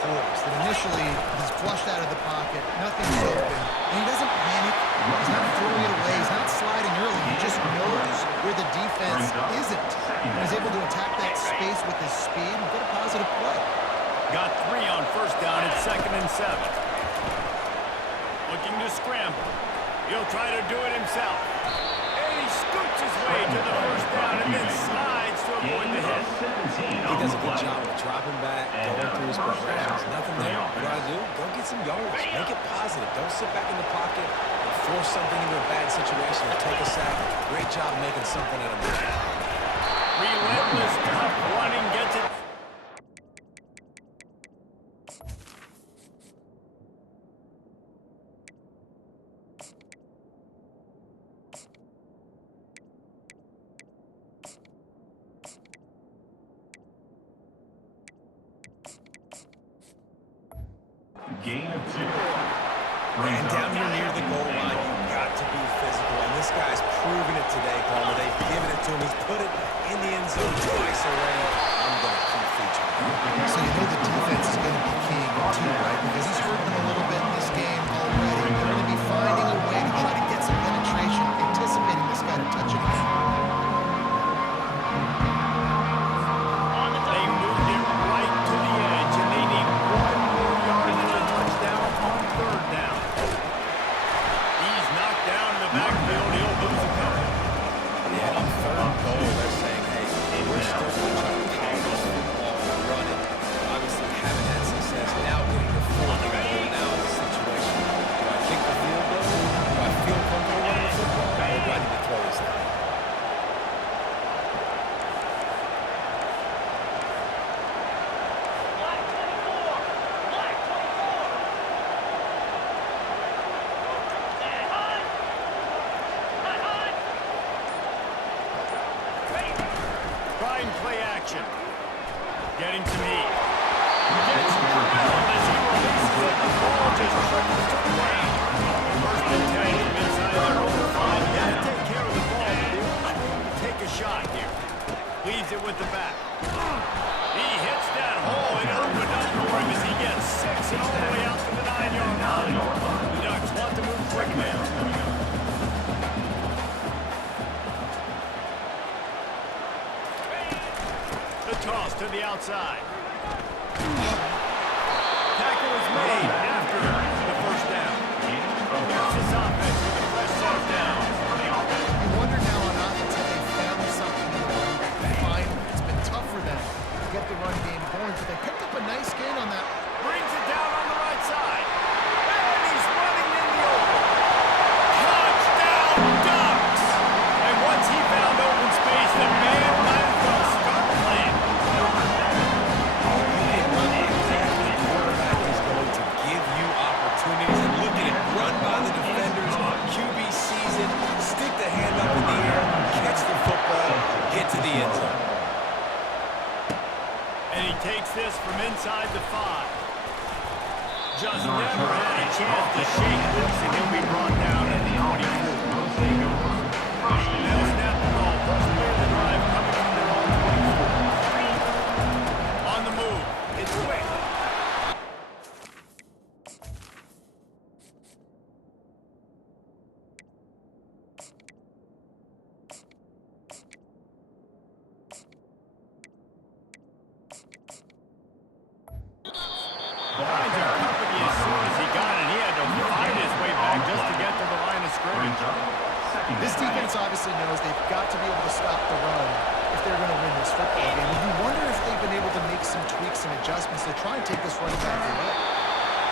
poised. And initially, he's flushed out of the pocket, nothing's open, and he doesn't panic. He's not throwing it away. He's not sliding early. He just knows where the defense isn't. And he's able to attack that space with his speed and get a positive play. Got 3 on first down at 2nd and 7. Looking to scramble. He'll try to do it himself. And he scoots his way to the first down and then slides to avoid the hit. He does a good job of dropping back, going through his progressions. Nothing there. What do I do? Go get some yardage. Make it positive. Don't sit back in the pocket and force something into a bad situation or take a sack. Great job making something out of it. Relentless, tough running gets it. Gain of 2. And down here near the goal line, you've got to be physical. And this guy's proven it today, Palmer. They've given it to him. He's put it in the end zone twice already. I'm going to keep featuring him. So you know the defense is going to be keying in too, right? Because he's hurt them a little bit in this game already. They're going to be finding a way to try to get some penetration, anticipating this guy to touch it again. They moved it right to the edge, and they need 1 more yard and a touchdown on 3rd down. He's knocked down in the backfield. He'll lose a couple. Yeah, on 3rd and goal, they're saying, hey, we're still going to try to pound this football and run it. Obviously, haven't had success. Now getting to 4th and goal. Now is the situation. Do I kick the field goal? Do I feel comfortable running the football? Or do I need to throw this down? Trying play action. Getting some heat. Gets drilled as he releases it. The ball just trickles to the ground. 1st and 10 from inside their own 5. You gotta take care of the ball, but they want to take a shot here. Leaves it with the back. He hits that hole. It opened up for him as he gets 6 and all the way out to the 9-yard line. The Ducks want to move quick now. The toss to the outside. Tackle is made after the first down. Here's his offense with a fresh set of downs. You wonder now on offense if they found something in the run game. Finally, it's been tough for them to get the run game going, but they picked up a nice gain on that. Brings it down on the right side. And he's running in the open. Touchdown, Ducks! And once he found open space, the man might as well start playing. The quarterback is going to give you opportunities. And look at it, run by the defenders. QB sees it, stick the hand up in the air, catch the football, get to the end zone. And he takes this from inside the 5. Just never had a chance to shake loose, and he'll be brought down at the 24. They'll snap the ball. First play of the drive coming from their own 24. On the move. It's quick. Finds a company as soon as he got it. He had to find his way back just to get to the line of scrimmage. This defense obviously knows they've got to be able to stop the run if they're going to win this football game. And you wonder if they've been able to make some tweaks and adjustments to try and take this running back away.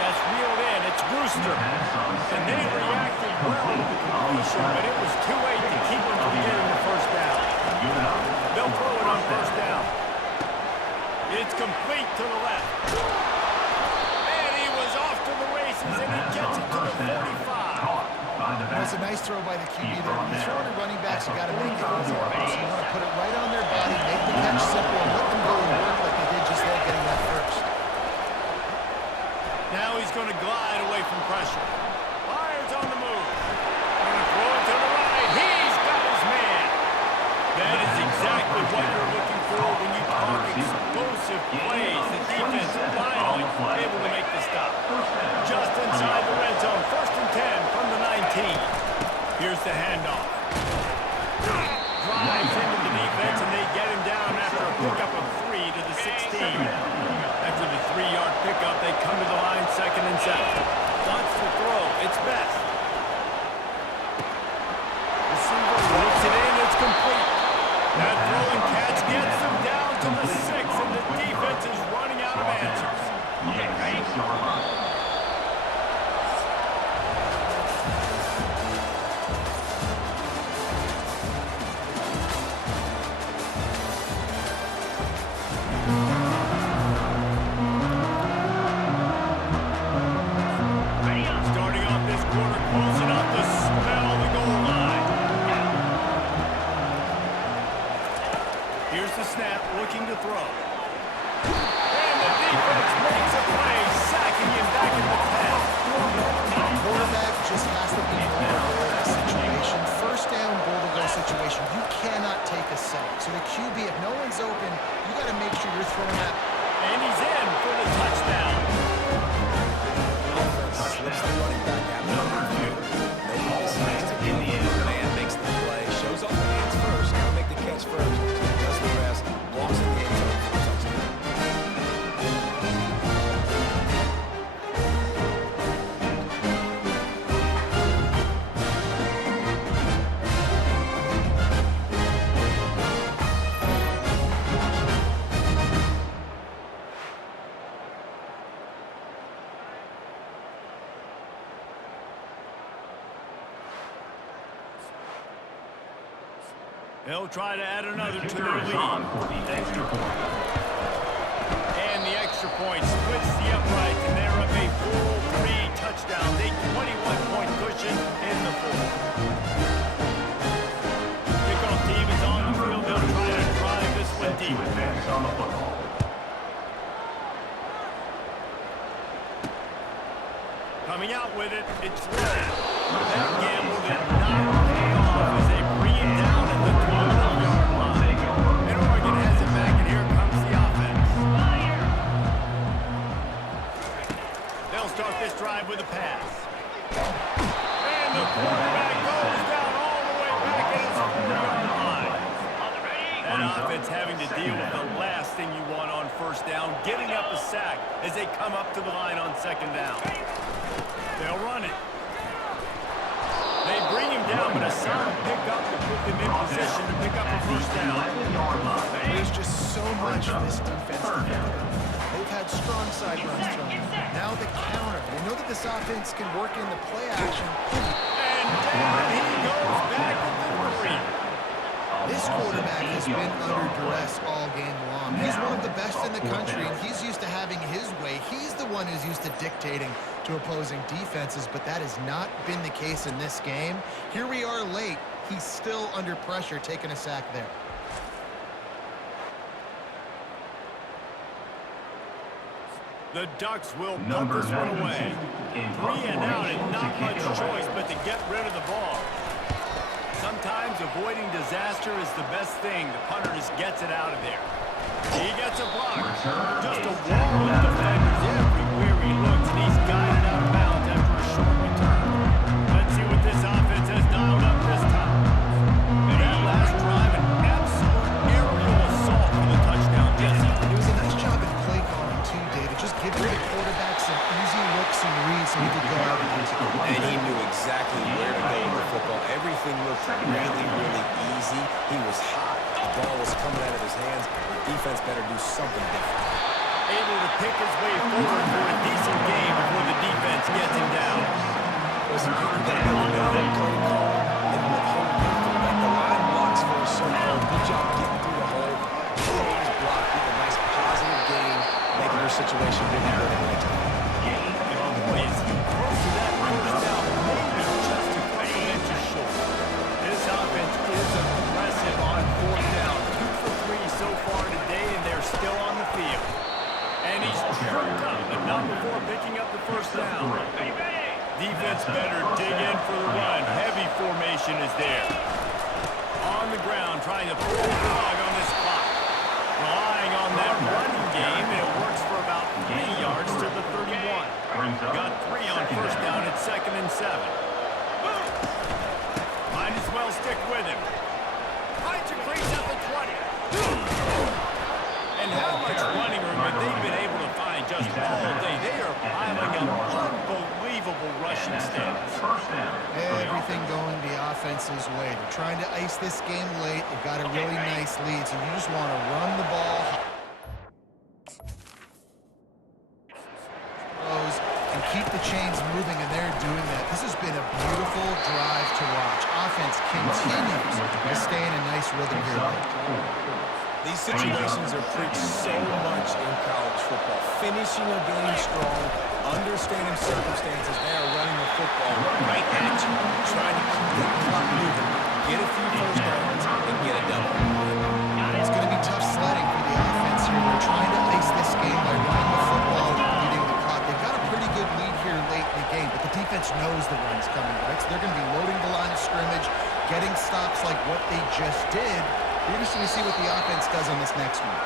That's reeled in. It's Brewster. And they reacted well to the completion, but it was too late to keep them from getting the first down. They'll throw it on first down. It's complete to the left. And he was off to the races, and he gets it to the 45. That's a nice throw by the QB there. When you throw to running backs, you got to make it easy. So you want to put it right on their body, make the catch simple, and let them go and work like they did just there, getting that first. Now he's going to glide away from pressure. Fires on the move. Going to throw it to the right. He's got his man. That is exactly what you're looking for when you talk explosive plays. The defense finally finally able to make the stop. Just inside the red zone, 1st and 10 from the 19. Here's the handoff. Drives into the defense, and they get him down after a pickup of 3 to the 16. After the 3-yard pickup, they come to the line 2nd and 7. Wants to throw. It's Best. Receiver looks it in. It's complete. That throw and catch gets them down to the 6, and the defense is running out of answers. Starting off this quarter, close enough to smell the goal line. Here's the snap, looking to throw. And the defense makes a play, sacking him back in the 10. Quarterback just has to be more aware of the situation. 1st down, goal-to-go situation. You cannot take a sack. So the QB, if no one's open, you got to make sure you're throwing that. And he's in for the touchdown. Offense slips the running back out of the field. Nobody decides to give him. The man makes the play, shows off the hands first, got to make the catch first, does the rest, walks in the end zone for the touchdown. They'll try to add another to their lead. And the extra point splits the uprights, and they're up a full 3 touchdowns, a 21-point cushion in the 4th. Kickoff team is on the field. They'll try to drive this one deep. Coming out with it, it's Red. That gamble did not pay off as they bring it down at the 12-yard line. And Oregon has it back, and here comes the offense. They'll start this drive with a pass. And the quarterback goes down all the way back at its 4-yard line. That offense having to deal with the last thing you want on 1st down, getting up a sack as they come up to the line on 2nd down. They'll run it. They bring him down, but a solid pickup to put them in position to pick up a 1st down. There's just so much for this defense to think about. They've had strong side runs thrown. Now the counter. They know that this offense can work in the play action. And down he goes back at the 3. This quarterback has been under duress all game long. He's one of the best in the country, and he's used to having his way. He's the one who's used to dictating to opposing defenses, but that has not been the case in this game. Here we are late. He's still under pressure, taking a sack there. The Ducks will put this one away. 3 and out, and not much choice but to get rid of the ball. Sometimes avoiding disaster is the best thing. The punter just gets it out of there. He gets a block. Just a wall of defenders everywhere he looks, and he's guided out of bounds after a short return. Let's see what this offense has dialed up this time. That last drive, an absolute aerial assault for the touchdown, Jesse. It was a nice job in play calling, too, David. Just giving the quarterback some easy looks and reads so he could go out and execute. And he knew exactly where to go with the football. Everything looked really, really easy. He was hot. The ball was coming out of his hands. The defense better do something different. Able to pick his way forward for a decent game before the defense gets him down. Listen, you got to be able to know that play call and what hole to get through. Like the line blocks for a certain hole. Good job getting through the hole. The line's blocked. Get a nice positive gain, making your situation really good in the next game. Boy, is he close to that 1st down. Maybe just a couple inches short. This offense is aggressive on 4th down. 2 for 3 so far today, and they're still on the field. And he's tripped up, but not before picking up the 1st down. Defense better dig in for the run. Heavy formation is there. On the ground, trying to pull the dog on this clock. Relying on that running game, and it works for about 3 yards just all day. They are piling up unbelievable rushing stats. Everything going the offense's way. They're trying to ice this game late. They've got a really nice lead, so you just want to run the ball and keep the chains moving, and they're doing that. This has been a beautiful drive to watch. Offense continues to stay in a nice rhythm here late. These situations are preached so much in college football. Finishing a game strong, understanding circumstances. They are running the football right at you, trying to keep that clock moving, get a few first downs, and get a double. It's going to be tough sledding for the offense here. They're trying to ice this game by running the football and leading the clock. They've got a pretty good lead here late in the game, but the defense knows the run's coming, right? So they're going to be loading the line of scrimmage, getting stops like what they just did. We're interested to see what the offense does on this next one.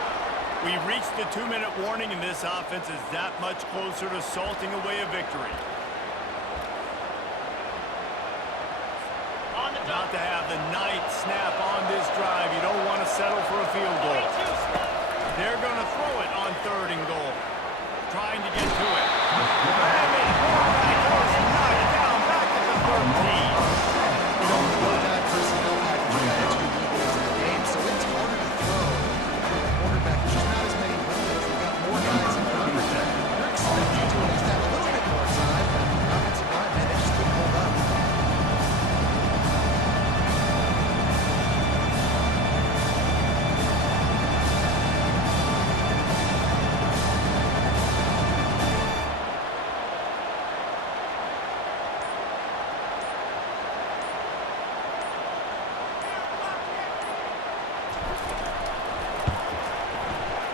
We reached the 2-minute warning, and this offense is that much closer to salting away a victory. About to have the ninth snap on this drive. You don't want to settle for a field goal. They're going to throw it on 3rd and goal. Trying to get to it. Quarterback goes knocked down back at the 13. You don't know that personnel package. You got extra defense in the game, so it's harder to throw for the quarterback. There's just not as many weapons. They've got more guys in coverage. They're expecting to at least have a little bit more time, but the offensive line, man, they just couldn't hold up.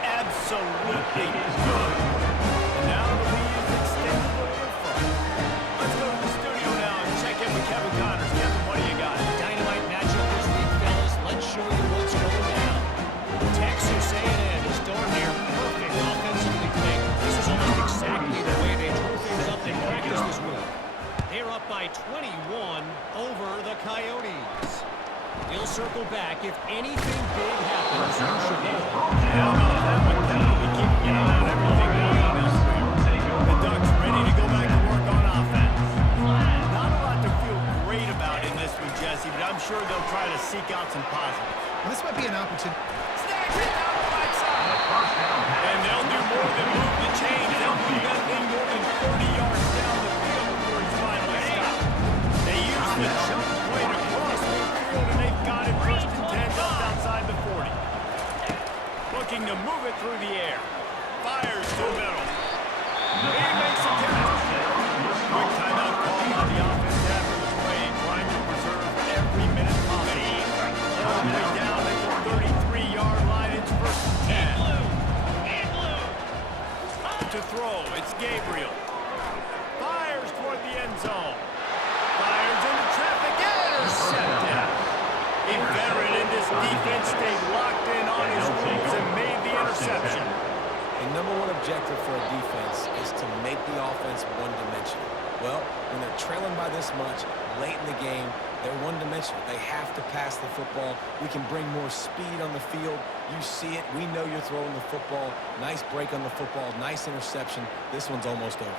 Absolutely good. And now the lead is extended over front. Let's go to the studio now and check in with Kevin Connors. Kevin, what do you got? Dynamite matchup this week, fellas. Let's show you what's going down. Texas A&M is darn near perfect offensively playing. This is almost exactly the way they drew things up in practice this week. They're up by 21 over the Coyotes. We'll circle back if anything big happens. You should know. How about that one, Kevin? We keep an eye on everything going on elsewhere. The Ducks ready to go back to work on offense. Not a lot to feel great about in this one, Jesse, but I'm sure they'll try to seek out some positives. Well, this might be an opportunity. Snag it down the right side. And they'll do more than move the chains. They'll move that thing more than 30 yards down the field before he's finally stopped. They use the jump play to cross midfield, and they've got it 1st and 10 just outside the 40. Looking to move it through the air. Fires to the middle. He makes a catch. Quick timeout call on the offense after the play, trying to preserve every minute possible. All the way down at the 33-yard line. It's 1st and 10. To throw, it's Gabriel. Fires toward the end zone. Fires into traffic. Intercepted. A veteran in this defense stayed locked in on his rules and made the interception. The #1 objective for a defense is to make the offense one-dimensional. Well, when they're trailing by this much, late in the game, they're one-dimensional. They have to pass the football. We can bring more speed on the field. You see it. We know you're throwing the football. Nice break on the football. Nice interception. This one's almost over.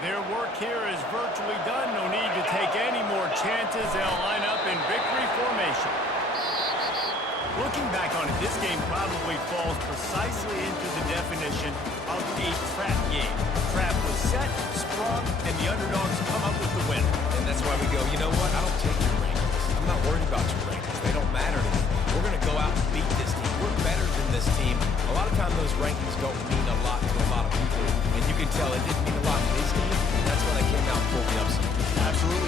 Their work here is virtually done. No need to take any more chances. They'll line up in victory formation. Looking back on it, this game probably falls precisely into the definition of a trap game. Trap was set, sprung, and the underdogs come up with the win. And that's why we go, you know what? I don't take your rankings. I'm not worried about your rankings. They don't matter to me. We're going to go out and beat this team. We're better than this team. A lot of times those rankings don't mean a lot to a lot of people. And you can tell it didn't mean a lot to this team. And that's why they came out and pulled the upset. Absolutely.